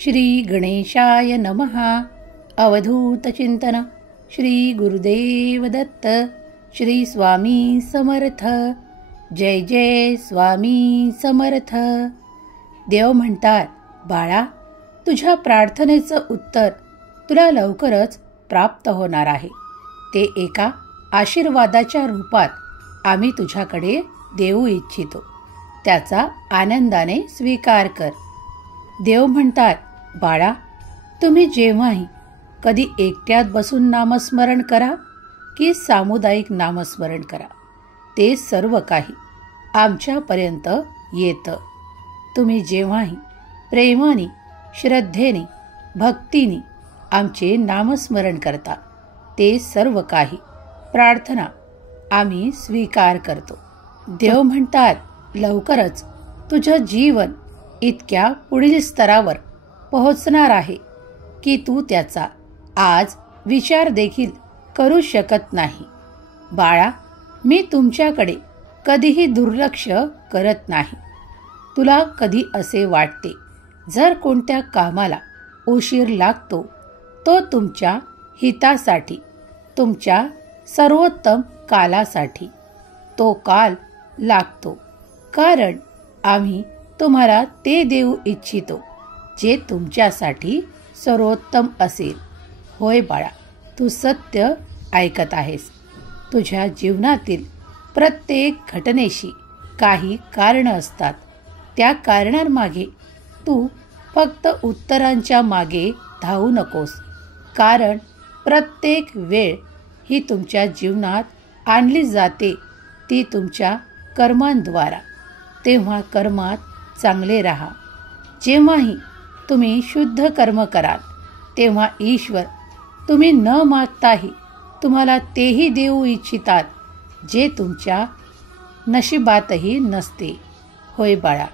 श्री गणेशाय नमः. अवधूत चिंतन. श्री गुरुदेव दत्त. श्री स्वामी समर्थ. जय जय स्वामी समर्थ. देव म्हणतात, बाळा, तुझ्या प्रार्थनेचं उत्तर तुला लवकरच प्राप्त होणार आहे. ते एका आशीर्वादाच्या रूपात आम्ही तुझ्याकडे देऊ इच्छितो. त्याचा आनंदाने स्वीकार कर. देव म्हणतात, बाळा, तुम्ही जेव्हाही कधी एकट्यात बसून नामस्मरण करा की सामुदायिक नामस्मरण करा, ते सर्व काही आमच्यापर्यंत येतं. तुम्ही जेव्हाही प्रेमाने, श्रद्धेने, भक्तीने आमचे नामस्मरण करता, ते सर्व काही प्रार्थना आम्ही स्वीकार करतो. देव म्हणतात, लवकरच तुझं जीवन इतक्या पुढील स्तरावर पोहोचणार आहे की तू त्याचा आज विचार देखील करू शकत नाही. बाळा, मी तुमच्याकडे कधीही दुर्लक्ष करत नाही. तुला कधी असे वाटते, जर कोणत्या कामाला उशीर लागतो तो तुमच्या हितासाठी, तुमच्या सर्वोत्तम कालासाठी तो काल लागतो, कारण आम्ही तुम्हाला ते देऊ इच्छितो जे तुमच्यासाठी सर्वोत्तम असेल. होय बाळा, तू सत्य ऐकत आहेस. तुझ्या जीवनातील प्रत्येक घटनेशी काही कारण असतात. त्या कारणांमागे तू फक्त उत्तरांच्या मागे धावू नकोस, कारण प्रत्येक वेळ ही तुमच्या जीवनात आणली जाते ती तुमच्या कर्मांद्वारा. तेव्हा कर्मात चांगले राहा. जेव्हाही तुम्ही शुद्ध कर्म कराल, तेव्हा ईश्वर तुम्ही न मागताही तुम्हाला तेही देऊ इच्छितात जे तुमच्या नशिबातही नसते. होय बाळा,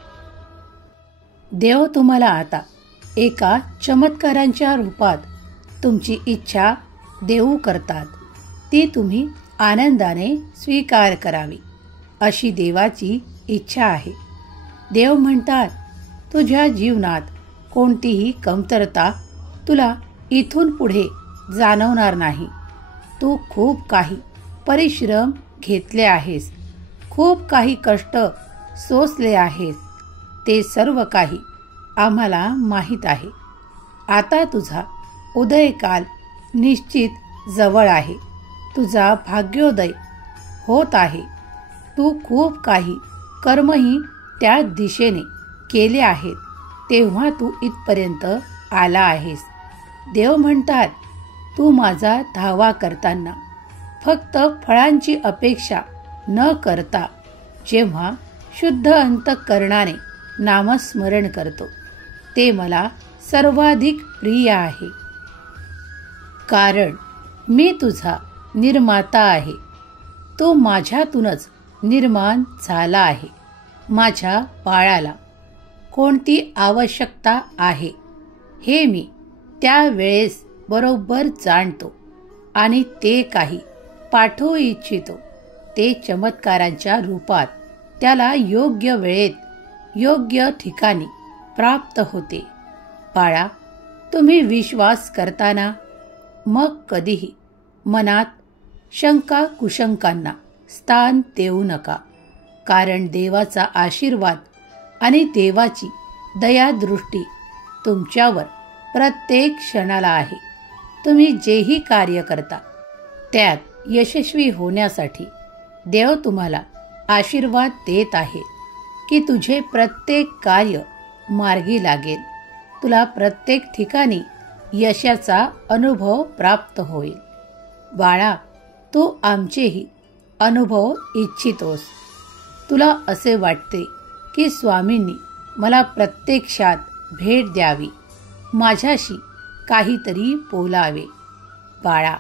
देव तुम्हाला आता एका चमत्कारांच्या रूपात तुमची इच्छा देऊ करतात. ती तुम्ही आनंदाने स्वीकार करावी, अशी देवाची इच्छा आहे. देव म्हणतात, तुझ्या जीवनात कोणतीही कमतरता तुला इथून पुढे जाणवणार नाही. तू खूप काही परिश्रम घेतले आहेस, खूप काही कष्ट सोसले आहेत. ते सर्व काही आम्हाला माहीत आहे. आता तुझा उदयकाल निश्चित जवळ आहे. तुझा भाग्योदय होत आहे. तू खूप काही कर्मही त्या दिशेने केले आहेत, तेव्हा तू इथपर्यंत आला आहेस. देव म्हणतात, तू माझा धावा करताना फक्त फळांची अपेक्षा न करता जेव्हा शुद्ध अंतःकरणाने नामस्मरण करतो, ते मला सर्वाधिक प्रिय आहे. कारण मी तुझा निर्माता आहे. तो माझ्यातूनच निर्माण झाला आहे. माझ्या बाळाला कोणती आवश्यकता आहे हे मी त्यावेळेस बरोबर जाणतो आणि ते काही पाठवू इच्छितो. ते चमत्कारांच्या रूपात त्याला योग्य वेळेत, योग्य ठिकाणी प्राप्त होते. बाळा, तुम्ही विश्वास करताना मग कधीही मनात शंका कुशंकांना स्थान देऊ नका, कारण देवाचा आशीर्वाद आणि देवाची दयादृष्टी तुमच्यावर प्रत्येक क्षणाला आहे. तुम्ही जेही कार्य करता त्यात यशस्वी होण्यासाठी देव तुम्हाला आशीर्वाद देत आहे की तुझे प्रत्येक कार्य मार्गी लागेल. तुला प्रत्येक ठिकाणी यशाचा अनुभव प्राप्त होईल. बाळा, तू आमचेही अनुभव इच्छितोस. तुला असे वाटते की स्वामींनी मला प्रत्यक्षात भेट द्यावी, माझ्याशी काहीतरी बोलावे. बाळा,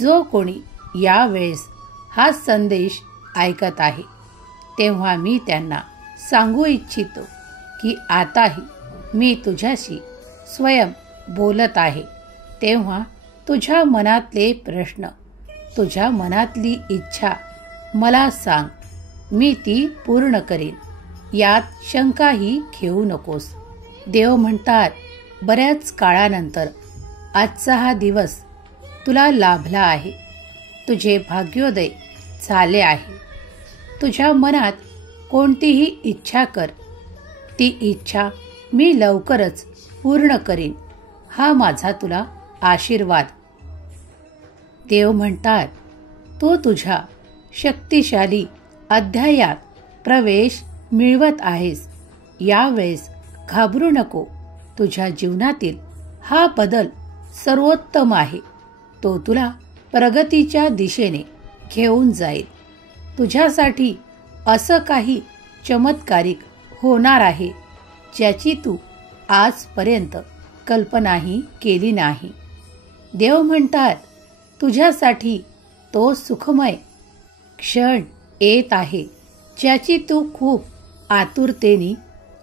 जो कोणी यावेळेस हा संदेश ऐकत आहे, तेव्हा मी त्यांना सांगू इच्छितो की आताही मी तुझ्याशी स्वयं बोलत आहे. तेव्हा तुझ्या मनातले प्रश्न, तुझ्या मनातली इच्छा मला सांग. मी ती पूर्ण करीन. यात शंकाही घेऊ नकोस. देव म्हणतात, बऱ्याच काळानंतर आजचा हा दिवस तुला लाभला आहे. तुझे भाग्योदय झाले आहे. तुझ्या मनात कोणतीही इच्छा कर, ती इच्छा मी लवकरच पूर्ण करीन, हा माझा तुला आशीर्वाद. देव म्हणतात, तू तुझ्या शक्तिशाली अध्यायात प्रवेश मिळवत आहेस. यावेळेस घाबरू नको. तुझ्या जीवनातील हा बदल सर्वोत्तम आहे. तो तुला प्रगतीच्या दिशेने घेऊन जाईल. तुझ्यासाठी असं काही चमत्कारिक होणार आहे ज्याची तू आजपर्यंत कल्पनाही केली नाही. देव म्हणतात, तुझ्यासाठी तो सुखमय क्षण येत आहे ज्याची तू खूप आतुरतेने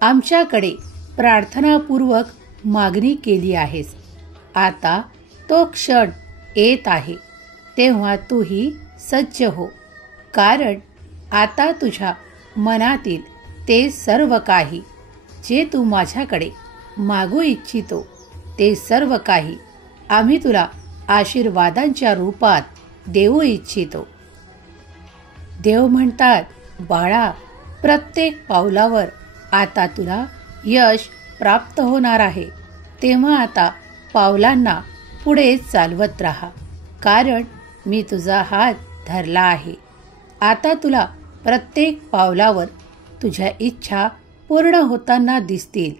आमच्याकडे प्रार्थनापूर्वक मागणी केली आहेस. आता तो क्षण येत आहे, तेव्हा तूही सज्ज हो. कारण आता तुझ्या मनातील ते सर्व काही जे तू माझ्याकडे मागू इच्छितो ते सर्व काही आम्ही तुला आशीर्वादांच्या रूपात देऊ इच्छितो. देव म्हणतात, बाळा, प्रत्येक पावलावर आता तुला यश प्राप्त होणार आहे. तेव्हा आता पावलांना पुढे चालवत राहा, कारण मी तुझा हात धरला आहे. आता तुला प्रत्येक पावलावर तुझ्या इच्छा पूर्ण होताना दिसतील.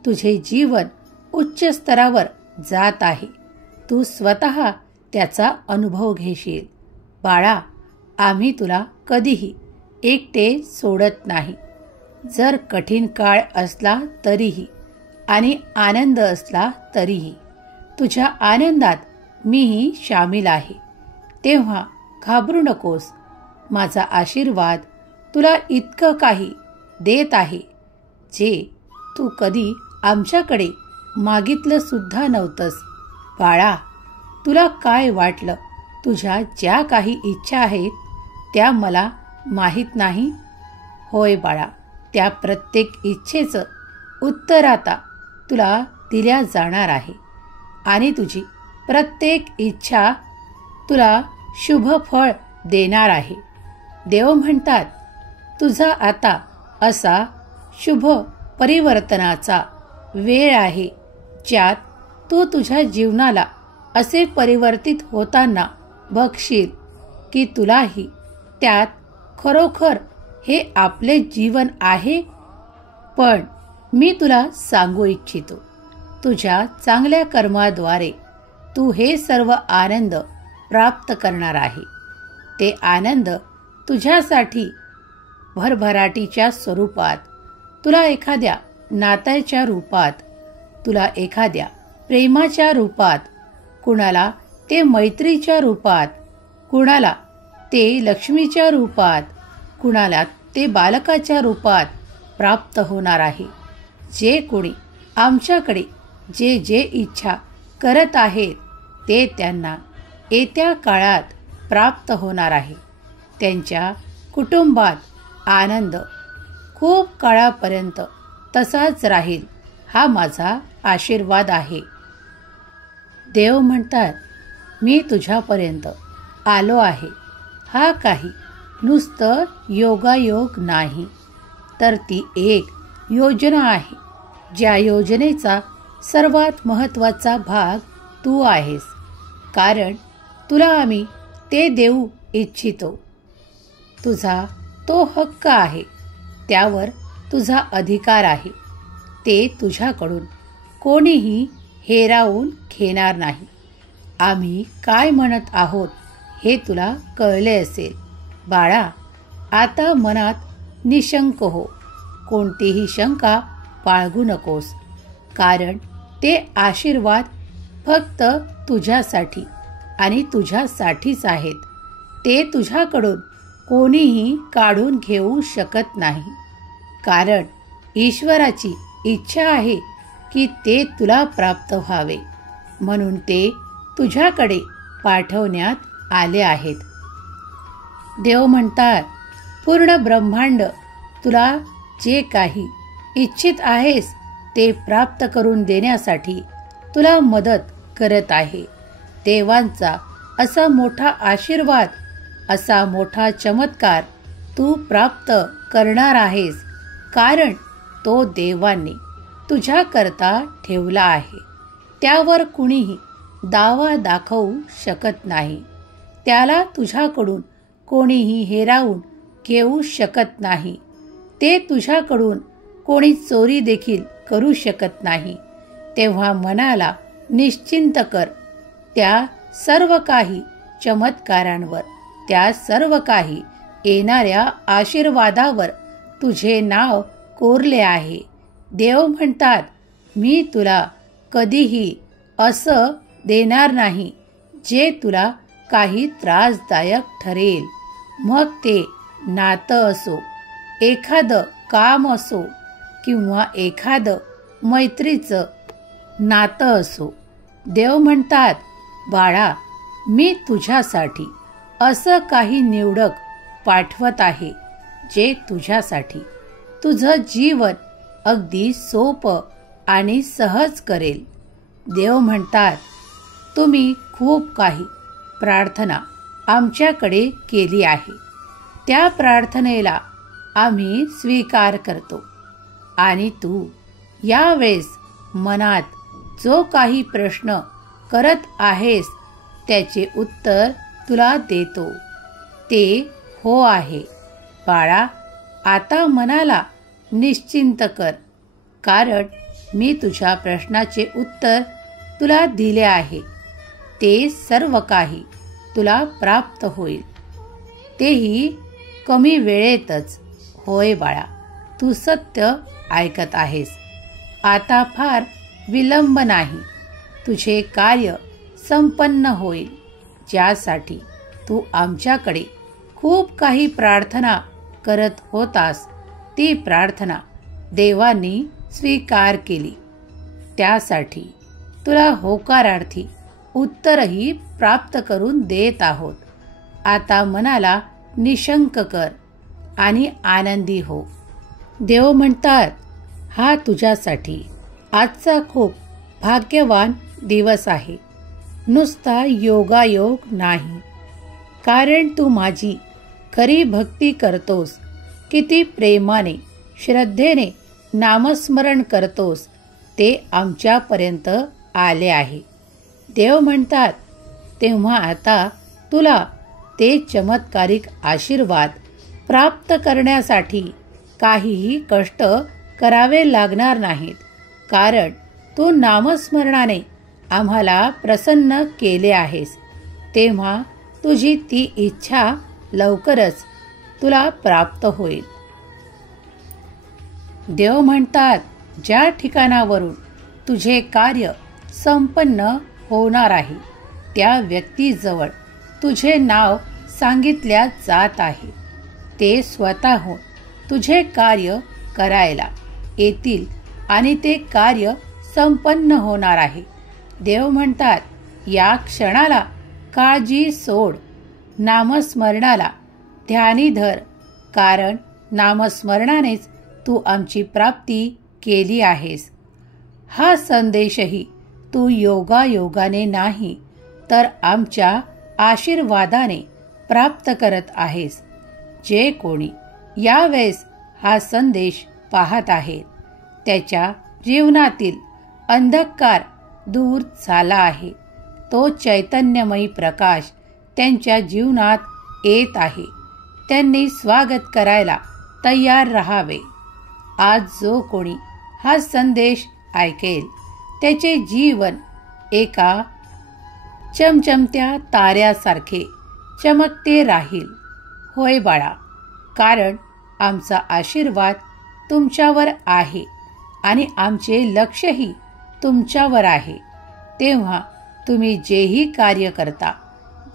तुझे जीवन उच्च स्तरावर जात आहे. तू स्वतः त्याचा अनुभव घेशील. बाळा, आम्ही तुला कधीही एकटे सोडत नाही. जर कठीण काळ असला तरीही आणि आनंद असला तरीही तुझ्या आनंदात मीही शामील आहे. तेव्हा घाबरू नकोस. माझा आशीर्वाद तुला इतकं काही देत आहे जे तू कधी आमच्याकडे मागितलं सुद्धा नव्हतंस. बाळा, तुला काय वाटलं? तुझ्या ज्या काही इच्छा आहेत त्या मला माहीत नाही? होय बाळा, त्या प्रत्येक इच्छेचं उत्तर आता तुला दिल्या जाणार आहे आणि तुझी प्रत्येक इच्छा तुला शुभ फळ देणार आहे. देव म्हणतात, तुझा आता असा शुभ परिवर्तनाचा वेळ आहे ज्यात तू तुझ्या जीवनाला असे परिवर्तित होताना बघशील की तुलाही त्यात खरोखर हे आपले जीवन आहे. पण मी तुला सांगू इच्छितो, तुझ्या चांगल्या कर्माद्वारे तू हे सर्व आनंद प्राप्त करणार आहे. ते आनंद तुझ्यासाठी भरभराटीच्या स्वरूपात, तुला एखाद्या नात्याच्या रूपात, तुला एखाद्या प्रेमाच्या रूपात, कुणाला ते मैत्रीच्या रूपात, कुणाला ते लक्ष्मीच्या रूपात, कुणाला ते बालकाच्या रूपात प्राप्त होणार आहे. जे कोणी आमच्याकडे जे जे इच्छा करत आहेत ते त्यांना येत्या काळात प्राप्त होणार आहे. त्यांच्या कुटुंबात आनंद खूप काळापर्यंत तसाच राहील, हा माझा आशीर्वाद आहे. देव म्हणतात, मी तुझ्यापर्यंत आलो आहे. हा काही नुसतं योगायोग नाही, तर ती एक योजना आहे. ज्या योजनेचा सर्वात महत्त्वाचा भाग तू आहेस. कारण तुला आम्ही ते देऊ इच्छितो. तुझा तो हक्क आहे, त्यावर तुझा अधिकार आहे. ते तुझ्याकडून कोणीही हेरावून घेणार नाही. आम्ही काय म्हणत आहोत हे तुला कळले असेल. बाळा, आता मनात निशंक हो. कोणतीही शंका बाळगू नकोस, कारण ते आशीर्वाद फक्त तुझ्यासाठी आणि तुझ्यासाठीच आहेत. ते तुझ्याकडून कोणीही काढून घेऊ शकत नाही. कारण ईश्वराची इच्छा आहे की ते तुला प्राप्त व्हावे, म्हणून ते तुझ्याकडे पाठवण्यात आले आहेत. देव म्हणतात, पूर्ण ब्रह्मांड तुला जे काही इच्छित आहेस ते प्राप्त करून देण्यासाठी तुला मदत करत आहे. देवांचा असा मोठा आशीर्वाद, असा मोठा चमत्कार तू प्राप्त करणार आहेस, कारण तो देवांनी तुझ्याकरता ठेवला आहे. त्यावर कुणीही दावा दाखवू शकत नाही. त्याला तुझ्याकडून कोणीही हिरावून घेऊ शकत नाही. ते तुझ्याकडून कोणी चोरी देखील करू शकत नाही. तेव्हा मनाला निश्चिंत कर. त्या सर्व काही चमत्कारांवर, त्या सर्व काही येणाऱ्या आशीर्वादावर तुझे नाव कोरले आहे. देव म्हणतात, मी तुला कधीही असं देणार नाही जे तुला काही त्रासदायक ठरेल. मग ते नातं असो, एखादं काम असो किंवा एखादं मैत्रीचं नातं असो. देव म्हणतात, बाळा, मी तुझ्यासाठी असं काही निवडक पाठवत आहे जे तुझ्यासाठी तुझं जीवन अगदी सोपं आणि सहज करेल. देव म्हणतात, तुम्ही खूप काही प्रार्थना आमच्याकडे केली आहे. त्या प्रार्थनेला आम्ही स्वीकार करतो आणि तू यावेळेस मनात जो काही प्रश्न करत आहेस त्याचे उत्तर तुला देतो. ते हो आहे. बाळा, आता मनाला निश्चिंत कर, कारण मी तुझ्या प्रश्नाचे उत्तर तुला दिले आहे. ते सर्व काही तुला प्राप्त होईल, तेही कमी वेळेतच. होय बाळा, तू सत्य ऐकत आहेस. आता फार विलंब नाही. तुझे कार्य संपन्न होईल, ज्यासाठी तू आमच्याकडे खूप काही प्रार्थना करत होतास. ती प्रार्थना देवांनी स्वीकार केली. त्यासाठी तुला होकारार्थी उत्तरही प्राप्त करून देत आहोत. आता मनाला निशंक कर आणि आनंदी हो. देव म्हणतात, हा तुझ्यासाठी आजचा खूप भाग्यवान दिवस आहे. नुसता योगायोग नाही, कारण तू माझी खरी भक्ती करतोस. किती प्रेमाने, श्रद्धेने नामस्मरण करतोस ते आमच्यापर्यंत आले आहे. देव म्हणतात, तेव्हा आता तुला ते चमत्कारिक आशीर्वाद प्राप्त करण्यासाठी काहीही कष्ट करावे लागणार नाहीत, कारण तू नामस्मरणाने आम्हाला प्रसन्न केले आहेस. तेव्हा तुझी ती इच्छा लवकरच तुला प्राप्त होईल. देव म्हणतात, ज्या ठिकाणावरून तुझे कार्य संपन्न होणार आहे त्या व्यक्तीजवळ तुझे नाव सांगितल्या जात आहे. ते स्वतःहून तुझे कार्य करायला येतील आणि ते कार्य संपन्न होणार आहे. देव म्हणतात, या क्षणाला काळजी सोड. नामस्मरणाला ध्यानी धर, कारण नामस्मरणानेच तू आमची प्राप्ती केली आहेस. हा संदेशही तू योगायोगाने नाही, तर आमच्या आशीर्वादाने प्राप्त करत आहेस. जे कोणी यावेळेस हा संदेश पाहत आहेत त्याच्या जीवनातील अंधकार दूर झाला आहे. तो चैतन्यमयी प्रकाश त्यांच्या जीवनात येत आहे. त्यांनी स्वागत करायला तयार राहावे. आज जो कोणी हा संदेश ऐकेल त्याचे जीवन एका चमचमत्या ताऱ्यासारखे चमकते राहील. होय बाळा, कारण आमचा आशीर्वाद तुमच्यावर आहे आणि आमचे लक्षही तुमच्यावर आहे. तेव्हा तुम्ही जेही कार्य करता,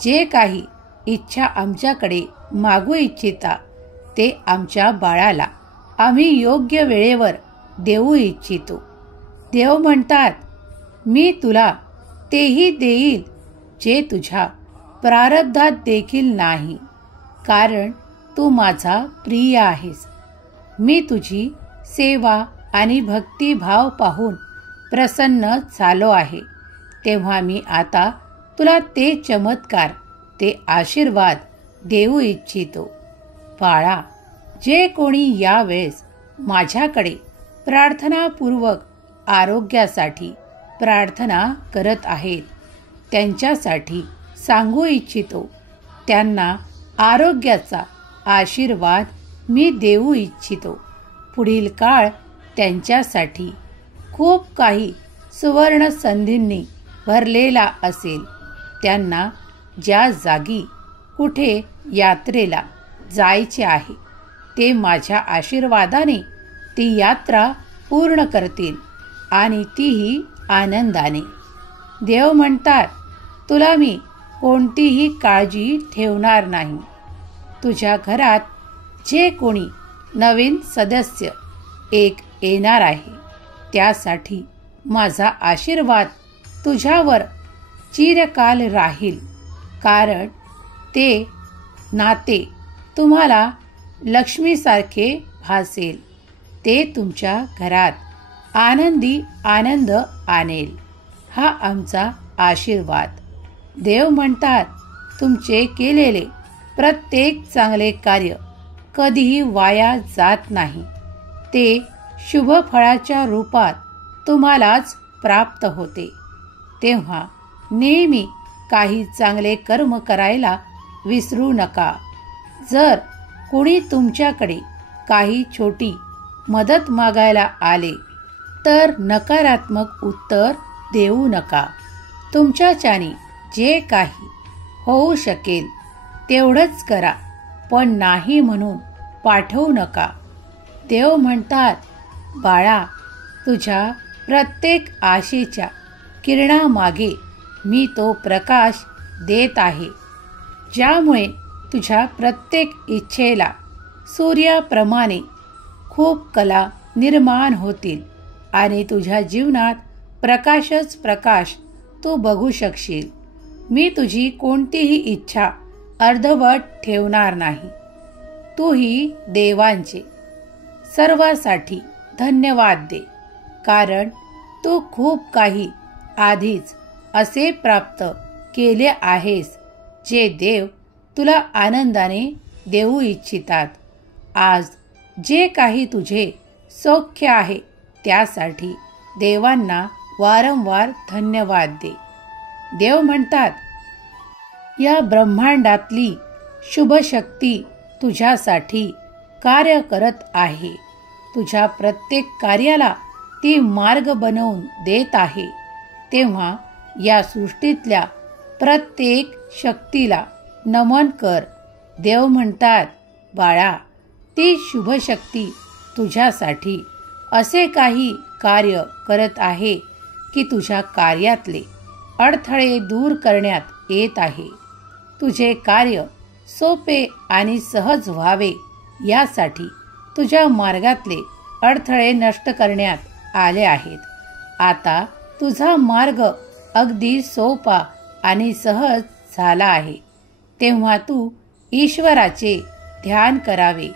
जे काही इच्छा आमच्याकडे मागू इच्छिता, ते आमच्या बाळाला आम्ही योग्य वेळेवर देऊ इच्छितो. देव म्हणतात, मी तुला तेही देईल जे तुझ्या प्रारब्धात देखील नाही, कारण तू माझा प्रिय आहेस. मी तुझी सेवा आणि भक्तिभाव पाहून प्रसन्न झालो आहे. तेव्हा मी आता तुला ते चमत्कार, ते आशीर्वाद देऊ इच्छितो. बाळा, जे कोणी यावेळेस माझ्याकडे प्रार्थनापूर्वक आरोग्यासाठी प्रार्थना करत आहेत, त्यांच्यासाठी सांगू इच्छितो. त्यांना आरोग्याचा आशीर्वाद मी देऊ इच्छितो. पुढील काळ त्यांच्यासाठी खूप काही सुवर्ण संधींनी भरलेला असेल. त्यांना ज्या जागी कुठे यात्रेला जायचे आहे, ते माझ्या आशीर्वादाने ती यात्रा पूर्ण करतील आणि तीही आनंदाने. देव म्हणतात, तुला मी कोणतीही काळजी ठेवणार नाही. तुझ्या घरात जे कोणी नवीन सदस्य एक येणार आहे, त्यासाठी माझा आशीर्वाद तुझ्यावर चिरकाल राहील. कारण ते नाते तुम्हाला लक्ष्मीसारखे भासेल. ते तुमच्या घरात आनंदी आनंद आणेल. हा आमचा आशीर्वाद. देव म्हणतात, तुमचे केलेले प्रत्येक चांगले कार्य कधीही वाया जात नाही. ते शुभ फळाच्या रूपात तुम्हालाच प्राप्त होते. तेव्हा नेहमी काही चांगले कर्म करायला विसरू नका. जर कोणी तुमच्याकडे काही छोटी मदत मागायला आले तर नकारात्मक उत्तर देऊ नका. तुमच्याच्याने जे काही होऊ शकेल तेवढंच करा, पण नाही म्हणून पाठवू नका. देव म्हणतात, बाळा, तुझ्या प्रत्येक आशेच्या किरणामागे मी तो प्रकाश देत आहे, ज्यामुळे तुझ्या प्रत्येक इच्छेला सूर्याप्रमाणे खूप कला निर्माण होतील आणि तुझ्या जीवनात प्रकाशच प्रकाश तू बघू शकशील. मी तुझी कोणतीही इच्छा अर्धवट ठेवणार नाही. तूही देवांचे सर्वासाठी धन्यवाद दे, कारण तू खूप काही आधीच असे प्राप्त केले आहेस जे देव तुला आनंदाने देऊ इच्छितात. आज जे काही तुझे सौख्य आहे त्यासाठी देवांना वारंवार धन्यवाद दे. देव म्हणतात, या ब्रह्मांडातली शुभ शक्ती तुझ्यासाठी कार्य करत आहे. तुझ्या प्रत्येक कार्याला ती मार्ग बनवून देत आहे. तेव्हा या सृष्टीतल्या प्रत्येक शक्तीला नमन कर. देव म्हणतात, बाळा, ती शुभ शक्ती तुझ्यासाठी असे काही कार्य करत आहे की तुझ्या कार्यातले अडथळे दूर करण्यात येत आहे. तुझे कार्य सोपे आणि सहज व्हावे यासाठी तुझ्या मार्गातले अडथळे नष्ट करण्यात आले आहेत. आता तुझा मार्ग अगदी सोपा आणि सहज झाला आहे. तेव्हा तू ईश्वराचे ध्यान करावे,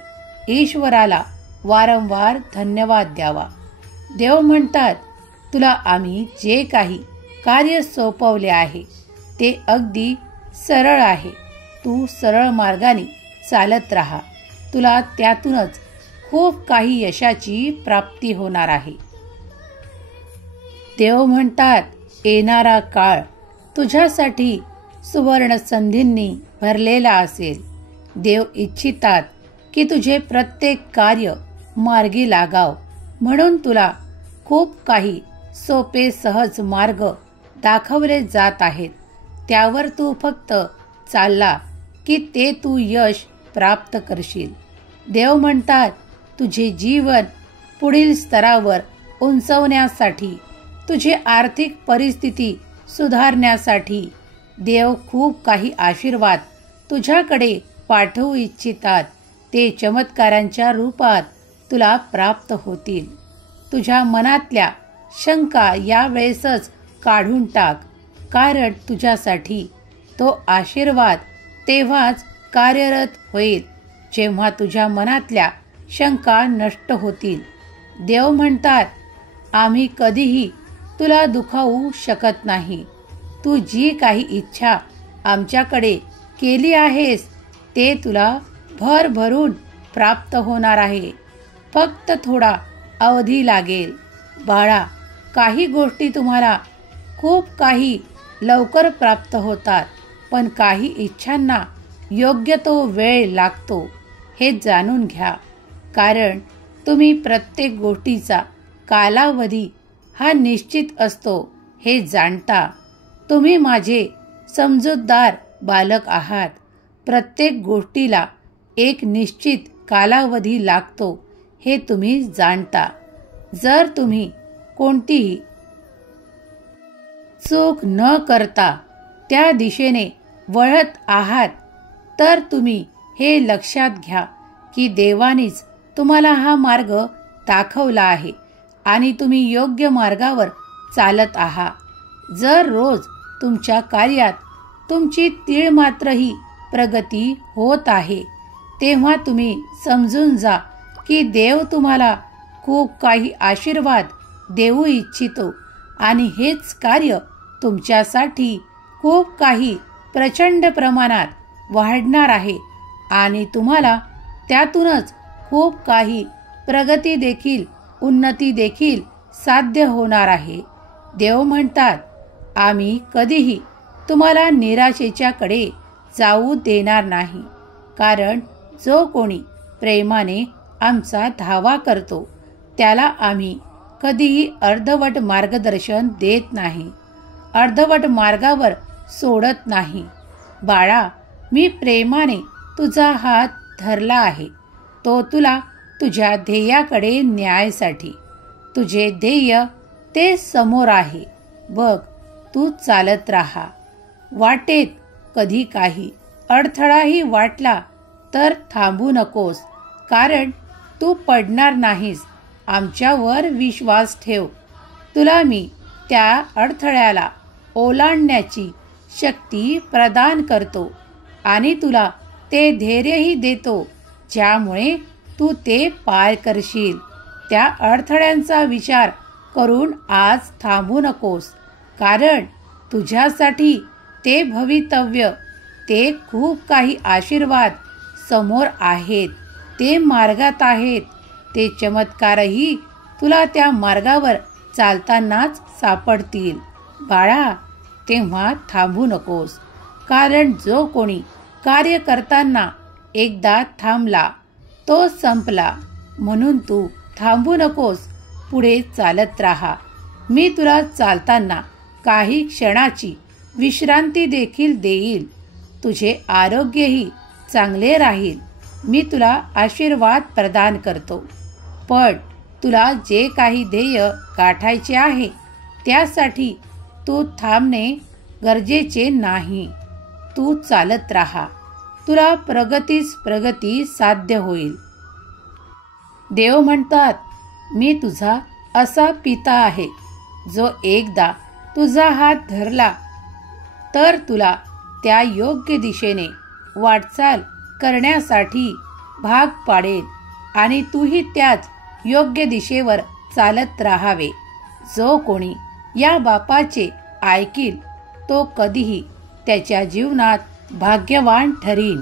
ईश्वराला वारंवार धन्यवाद द्यावा. देव म्हणतात, तुला आम्ही जे काही कार्य सोपवले आहे ते अगदी सरळ आहे. तू सरळ मार्गाने चालत राहा. तुला त्यातूनच खूप काही यशाची प्राप्ती होणार आहे. देव म्हणतात, येणारा काळ तुझ्यासाठी सुवर्ण संधींनी भरलेला असेल. देव इच्छितात की तुझे प्रत्येक कार्य मार्गी लागाव, म्हणून तुला खूप काही सोपे सहज मार्ग दाखवले जात आहेत. त्यावर तू फक्त चालला की ते तू यश प्राप्त करशील. देव म्हणतात, तुझे जीवन पुढील स्तरावर उंचवण्यासाठी, तुझी आर्थिक परिस्थिती सुधारण्यासाठी देव खूप काही आशीर्वाद तुझ्याकडे पाठवू इच्छितात. ते चमत्कारांच्या रूपात तुला प्राप्त होतील. तुझ्या मनातल्या शंका यावेळेसच काढून टाक, कारण तुझ्यासाठी तो आशीर्वाद तेव्हाच कार्यरत होईल जेव्हा तुझ्या मनातल्या शंका नष्ट होतील. देव म्हणतात, आम्ही कधीही तुला दुखावू शकत नाही. तू जी काही इच्छा आमच्याकडे केली आहेस ते तुला भरभरून प्राप्त होणार आहे. फक्त थोडा अवधी लागेल. बाळा, काही गोष्टी तुम्हाला खूप काही लवकर प्राप्त होतात, पण काही इच्छांना योग्य तो वेळ लागतो. हे जाणून घ्या, कारण तुम्ही प्रत्येक गोष्टीचा कालावधी हा निश्चित असतो हे जाणता. तुम्ही माझे समजूतदार बालक आहात. प्रत्येक गोष्टीला एक निश्चित कालावधी लागतो हे तुम्ही जाणता. जर तुम्ही कोणतीही चूक न करता त्या दिशेने वळत आहात तर तुम्ही हे लक्षात घ्या की देवानीच तुम्हाला हा मार्ग दाखवला आहे आणि तुम्ही योग्य मार्गावर चालत आहात. जर रोज तुमच्या कार्यात तुमची तीळ मात्रही प्रगती होत आहे, तेव्हा तुम्ही समजून जा की देव तुम्हाला खूप काही आशीर्वाद देऊ इच्छितो आणि हेच कार्य तुमच्यासाठी खूप काही प्रचंड प्रमाणात वाढणार आहे आणि तुम्हाला त्यातूनच खूप काही प्रगती देखील, उन्नती देखील साध्य होणार आहे. देव म्हणतात, आम्ही कधीही तुम्हाला निराशेच्याकडे जाऊ देणार नाही, कारण जो कोणी प्रेमाने आमचा धावा करतो त्याला आम्ही कधीही अर्धवट मार्गदर्शन देत नाही, अर्धवट मार्गावर सोडत नाही. बाळा, मी प्रेमाने तुझा हात धरला आहे. तो तुला तुझ्या ध्येयाकडे न्यायसाठी. तुझे ध्येय ते समोर आहे. बघ, तू चालत राहा. वाटेत कधी काही अडथळाही वाटला तर थांबू नकोस, कारण तू पडणार नाहीस. आमच्यावर विश्वास ठेव. तुला मी त्या अडथळ्याला ओलांडण्याची शक्ती प्रदान करतो आणि तुला ते धैर्यही देतो, ज्यामुळे तू ते पार करशील. त्या अडथळ्यांचा विचार करून आज थांबू नकोस, कारण तुझ्यासाठी ते भवितव्य, ते खूप काही आशीर्वाद समोर आहेत. ते मार्गात आहेत. ते चमत्कारही तुला त्या मार्गावर चालतानाच सापडतील. बाळा, तेव्हा थांबू नकोस, कारण जो कोणी कार्य करताना एकदा थांबला तो संपला. म्हणून तू थांबू नकोस, पुढे चालत राहा. मी तुला चालताना काही क्षणाची विश्रांती देखील देईल. तुझे आरोग्यही चांगले राहील. मी तुला आशीर्वाद प्रदान करतो. पण तुला जे काही ध्येय गाठायचे आहे त्यासाठी तू थांबणे गरजेचे नाही. तू चालत राहा. तुला प्रगतीच प्रगती साध्य होईल. देव म्हणतात, मी तुझा असा पिता आहे जो एकदा तुझा हात धरला तर तुला त्या योग्य दिशेने वाटचाल करण्यासाठी भाग पाडेल आणि तूही त्याच योग्य दिशेवर चालत राहावे. जो कोणी या बापाचे ऐकील तो कधीही त्याच्या जीवनात भाग्यवान ठरीन.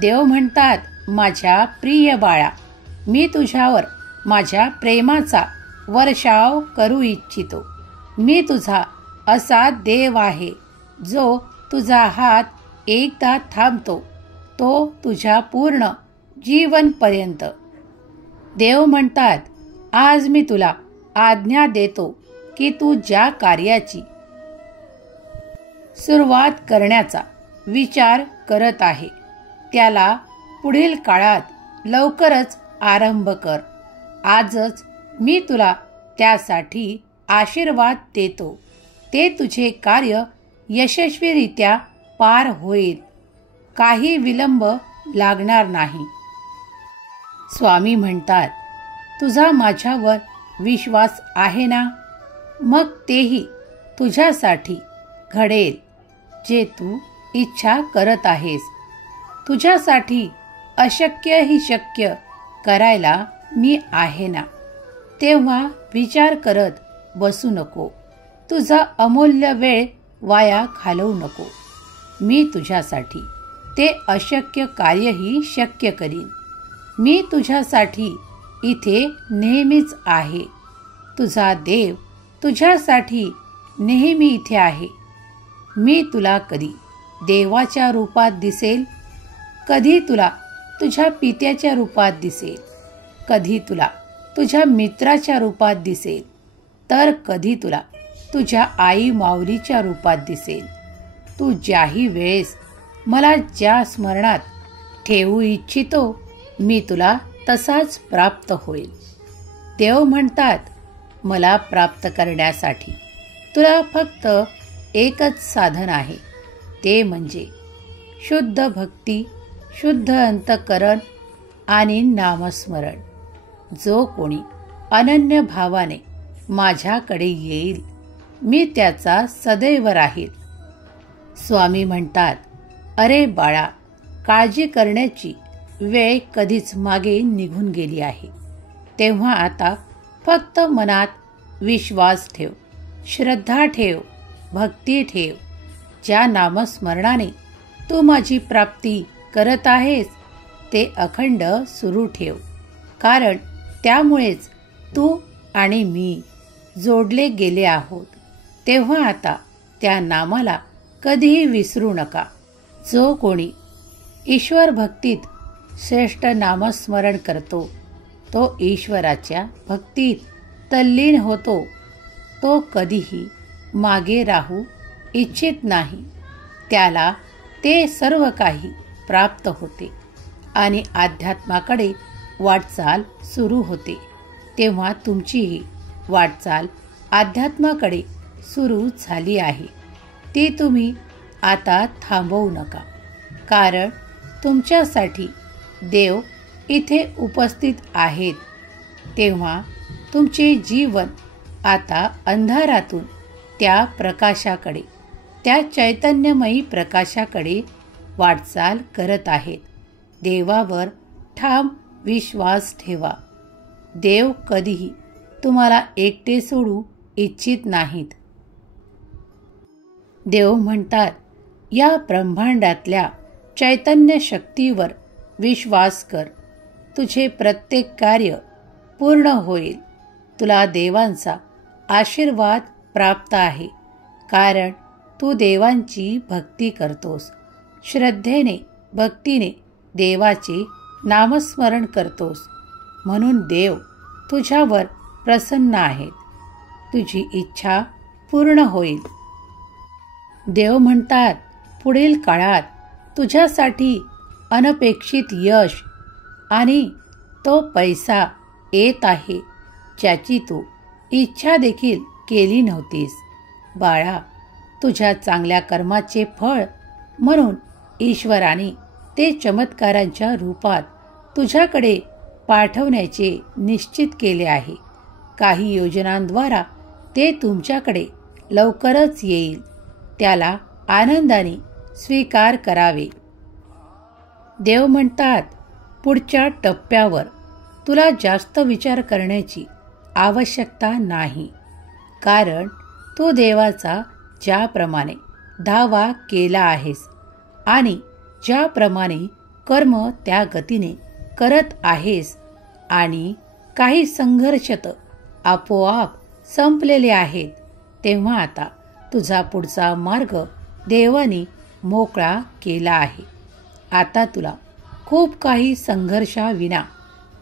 देव म्हणतात, माझ्या प्रिय बाळा, मी तुझ्यावर माझ्या प्रेमाचा वर्षाव करू इच्छितो. मी तुझा असा देव आहे जो तुझा हात एकदा थांबतो, तो तुझ्या पूर्ण जीवनपर्यंत. देव म्हणतात, आज मी तुला आज्ञा देतो की तू ज्या कार्याची सुरुवात करण्याचा विचार करत आहे त्याला पुढील काळात लवकरच आरंभ कर. आजच मी तुला त्यासाठी आशीर्वाद देतो. ते तुझे कार्य यशस्वीरित्या पार होईल. काही विलंब लागणार नाही. स्वामी म्हणतात, तुझा माझ्यावर विश्वास आहे ना? मग तेही तुझ्यासाठी घडेल जे तू इच्छा करत आहेस. तुझ्यासाठी अशक्य ही शक्य करायला मी आहे ना. तेव्हा विचार करत बसू नको. तुझा अमूल्य वेळ वाया घालवू नको. मी तुझ्यासाठी ते अशक्य कार्यही शक्य करीन. मी तुझ्यासाठी इथे नेहमीच आहे. तुझा देव तुझ्यासाठी नेहमी इथे आहे. मी तुला कधी देवाच्या रूपात दिसेल, कधी तुला तुझ्या पित्याच्या रूपात दिसेल, कधी तुला तुझ्या मित्राच्या रूपात दिसेल, तर कधी तुला तुझ्या आई माऊलीच्या रूपात दिसेल. तू ज्याही वेळेस मला ज्या स्मरणात ठेवू इच्छितो, मी तुला तसाच प्राप्त होईल. देव म्हणतात, मला प्राप्त करण्यासाठी तुला फक्त एकच साधन आहे, ते म्हणजे शुद्ध भक्ती, शुद्ध अंतःकरण आणि नामस्मरण. जो कोणी अनन्य भावाने माझ्याकडे येईल, मी त्याचा सदैव राहील. स्वामी म्हणतात, अरे बाळा, काळजी करण्याची वेळ कधीच मागे निघून गेली आहे. तेव्हा आता फक्त मनात विश्वास ठेव, श्रद्धा ठेव, भक्ती ठेव. ज्या नामस्मरणाने तू माझी प्राप्ती करत आहेस, ते अखंड सुरू ठेव. कारण त्यामुळेच तू आणि मी जोडले गेले आहोत. तेव्हा आता त्या नामाला कधीही विसरू नका. जो कोणी ईश्वर भक्तीत श्रेष्ठ नामस्मरण करतो, तो ईश्वराच्या भक्तीत तल्लीन होतो. तो कधीही मागे राहू इच्छित नाही. त्याला ते सर्व काही प्राप्त होते आणि अध्यात्माकडे वाटचाल सुरू होते. तेव्हा तुमचीही वाटचाल अध्यात्माकडे सुरू झाली आहे. ती तुम्ही आता थांबवू नका. कारण तुमच्यासाठी देव इथे उपस्थित आहेत. तेव्हा तुमचे जीवन आता अंधारातून त्या प्रकाशाकडे, त्या चैतन्यमयी प्रकाशाकडे वाटचाल करत आहेत. देवावर ठाम विश्वास ठेवा. देव कधीही तुम्हाला एकटे सोडू इच्छित नाहीत. देव म्हणतात, या ब्रह्मांडातल्या चैतन्य शक्तीवर विश्वास कर. तुझे प्रत्येक कार्य पूर्ण होईल. तुला देवांचा आशीर्वाद प्राप्त आहे. कारण तू देवांची भक्ती करतोस. श्रद्धेने, भक्तीने देवाचे नामस्मरण करतोस. म्हणून देव तुझ्यावर प्रसन्न आहेत. तुझी इच्छा पूर्ण होईल. देव म्हणतात, पुढील काळात तुझ्यासाठी अनपेक्षित यश आणि तो पैसा येत आहे, ज्याची तू इच्छा देखील केली नव्हतीस. बाळा, तुझ्या चांगल्या कर्माचे फळ म्हणून ईश्वराने ते चमत्कारांच्या रूपात तुझ्याकडे पाठवण्याचे निश्चित केले आहे. काही योजनांद्वारा ते तुमच्याकडे लवकरच येईल. त्याला आनंदाने स्वीकार करावे. देव म्हणतात, पुढच्या टप्प्यावर तुला जास्त विचार करण्याची आवश्यकता नाही. कारण तू देवाचा ज्याप्रमाणे धावा केला आहेस आणि ज्याप्रमाणे कर्म त्या गतीने करत आहेस आणि काही संघर्ष आपोआप संपलेले आहेत, तेव्हा आता तुझा पुढचा मार्ग देवाने मोकळा केला आहे. आता तुला खूप काही संघर्षाविना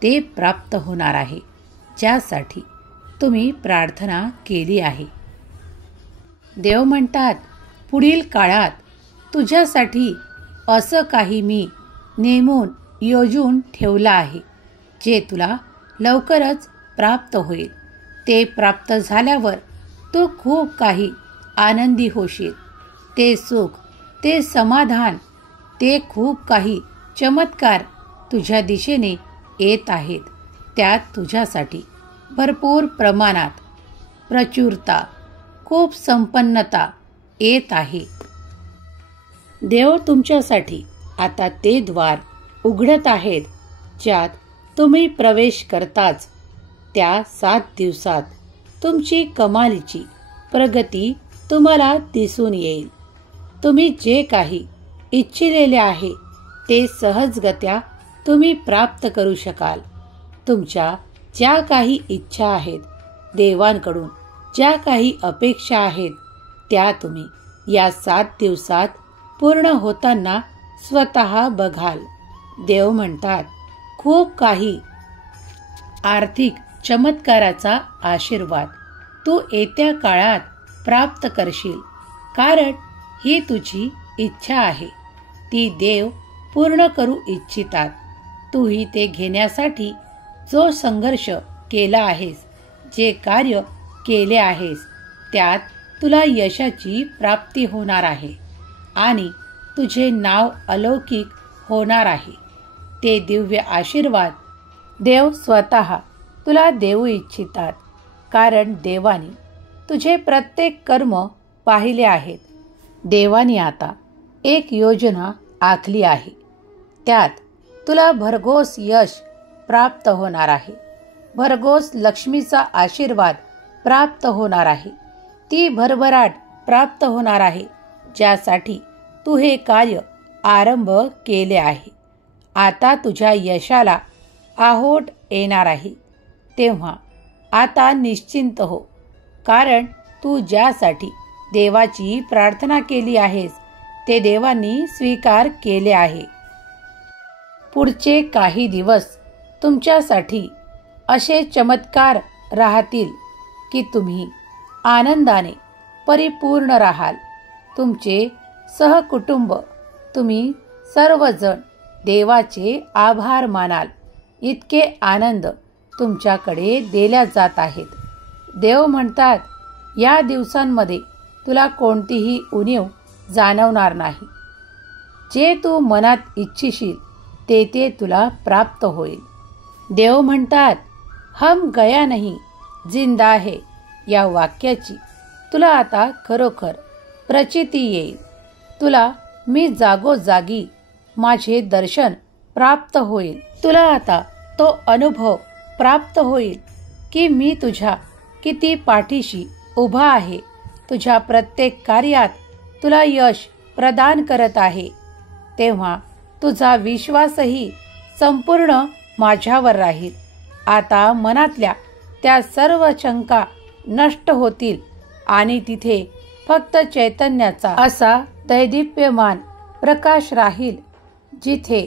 ते प्राप्त होणार आहे, ज्यासाठी तुम्ही प्रार्थना केली आहे. देव म्हणतात, पुढील काळात तुझ्यासाठी असं काही मी नेमून योजून ठेवलं आहे, जे तुला लवकरच प्राप्त होईल. ते प्राप्त झाल्यावर तू खूप काही आनंदी होशील. ते सुख, ते समाधान, ते खूप काही चमत्कार तुझ्या दिशेने येत आहेत. त्यात तुझ्यासाठी भरपूर प्रमाणात प्रचुरता, खूप संपन्नता येत आहे. देव तुमच्यासाठी आता ते द्वार उघडत आहेत, ज्यात तुम्ही प्रवेश करताच त्या 7 दिवसात तुमची कमालीची प्रगती तुम्हाला दिसून येईल. तुम्ही जे काही इच्छिलेले आहे ते सहजगत्या तुम्ही प्राप्त करू शकाल. तुमच्या ज्या काही इच्छा आहेत, देवांकडून ज्या काही अपेक्षा आहेत, त्या तुम्ही या 7 दिवसात पूर्ण होताना स्वतः बघाल. देव म्हणतात, खूप काही आर्थिक चमत्काराचा आशीर्वाद तू येत्या काळात प्राप्त करशील, कारण ही तुझी इच्छा आहे. ती देव पूर्ण करू इच्छितात. तूही ते घेण्यासाठी जो संघर्ष केला आहेस, जे कार्य केले आहेस, त्यात तुला यशाची प्राप्ती होणार आहे आणि तुझे नाव अलौकिक होणार आहे. ते दिव्य आशीर्वाद देव स्वतः तुला देऊ इच्छितात, कारण देवाने तुझे प्रत्येक कर्म पाहिले आहेत. देवाने आता एक योजना आखली आहे. त्यात तुला भरघोस यश प्राप्त होणार आहे. भरघोस लक्ष्मीचा आशीर्वाद प्राप्त होणार आहे. ती भरभराट प्राप्त होणार आहे, ज्यासाठी तू हे कार्य आरंभ केले आहे. आता तुझ्या यशाला आहोट येणार आहे. तेव्हा आता निश्चिंत हो, कारण तू ज्यासाठी देवाची प्रार्थना केली आहेस, ते देवांनी स्वीकार केले आहे. पुढचे काही दिवस तुमच्यासाठी असे चमत्कार राहतील की तुम्ही आनंदाने परिपूर्ण राहाल. तुमचे सहकुटुंब, तुम्ही सर्वजण देवाचे आभार मानाल. इतके आनंद तुमच्याकडे दिल्या जात आहेत. देव म्हणतात, या दिवसांमध्ये तुला कोणतीही उणीव जाणवणार नाही. जे तू मनात इच्छिशील ते ते तुला प्राप्त होईल. देव म्हणतात, हम गया नहीं जिंदा है या वाक्याची तुला आता खरोखर प्रचिती येईल. तुला मी जागोजागी माझे दर्शन प्राप्त होईल. तुला आता तो अनुभव प्राप्त होईल की मी तुझ्या किती पाठीशी उभा आहे. तुझ्या प्रत्येक कार्यात तुला यश प्रदान करत आहे. तेव्हा तुझा विश्वासही संपूर्ण माझ्यावर राहील. आता मनातल्या त्या सर्व शंका नष्ट होतील आणि तिथे फक्त चैतन्याचा असा दैदिप्यमान प्रकाश राहील, जिथे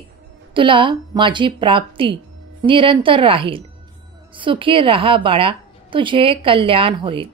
तुला माझी प्राप्ती निरंतर राहील. सुखी रहा बाळा, तुझे कल्याण होईल.